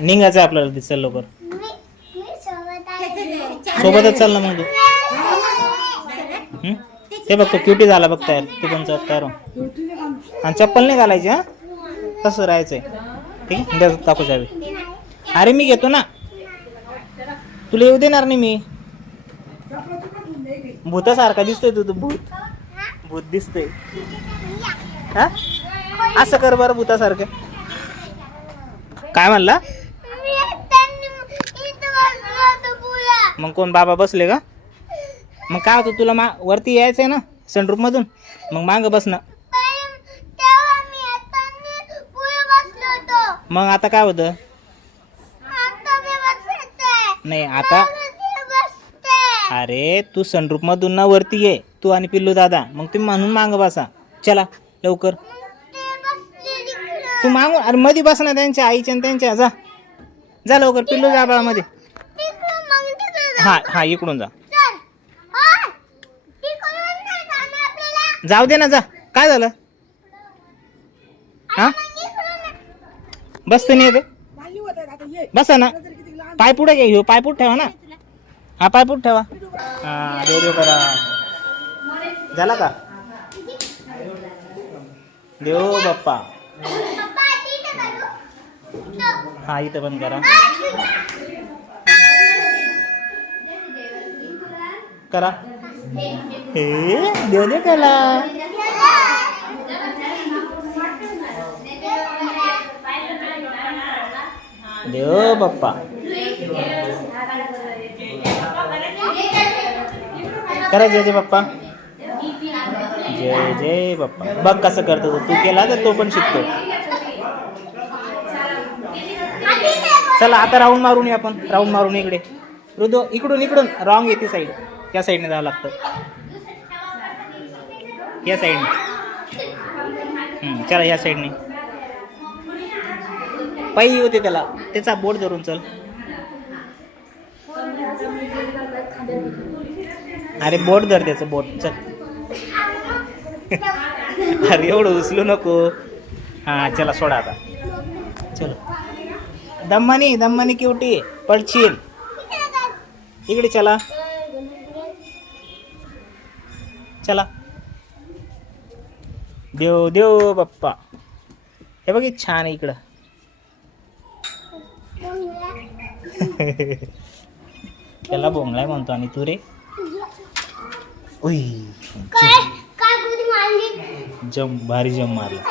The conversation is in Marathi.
निघायचं आपल्याला, चल लवकर. सोबतच चाल ना मग तू. ते बघ तो क्युटी झाला बघ तयार, तू पण तयार हो. आणि चप्पल नाही घालायची हा, तसं राहायचंय. ठीक आहे, द्या टाकू जावे. अरे मी घेतो ना, तुला येऊ देणार नाही मी. भूतासारखा दिसतोय तू, भूत दिसतोय हा. असं कर बरं भूतासारखं. काय म्हणला? मग कोण बाबा बसले का? मग काय होतं तुला वरती यायचंय ना सनरूफ मधून, मग मागं बस ना. मग आता काय होतं? नाही आता अरे तू सनरूफ मधून ना वरती ये, तू आणि पिल्लू दादा. मग तुम्ही म्हणून मागं बसा. चला लवकर. तू मागून अरे मध्ये बस ना, त्यांच्या आईच्या त्यांच्या. जा जा लवकर, पिल्लू जा बा मध्ये. हा हा इकडून जा. जाऊ दे ना, जा. काय झालं हा? बसते नाही येते, बसा ना. पाय पुढे घे, पाय पुढे ठेवा ना. हा पाय पुढे ठेवा. हा देव देव करा. झाला का? देव बाप्पा. हा इथं बंद करा. करा. हे देव देव केला. देव बाप्पा. करा जय जय बाप्पा. जय जय बाप्पा. बघ कसं करतो तू केला तर तो पण शिकतो. चला आता राऊंड मारून या आपण. राऊंड मारून इकडे. रुदो इकडून इकडून रॉंग येते साईड. त्या साईडने जावं लागतं. या साईडने. चला या साईडने. पायी होते त्याला, त्याचा बोट धरून चल. अरे बोट धर त्याचं, बोट. चल. अरे एवढं उचलू नको. हा चला सोडा आता. चलो. दम्मानी दम्मानी क्युटी पडशील. इकडे चला. चला. देव देव बाप्पा. हे बघ छान इकडं. त्याला बोंगलाय म्हणतो आणि तू रे. उई जम भारी जम मारला.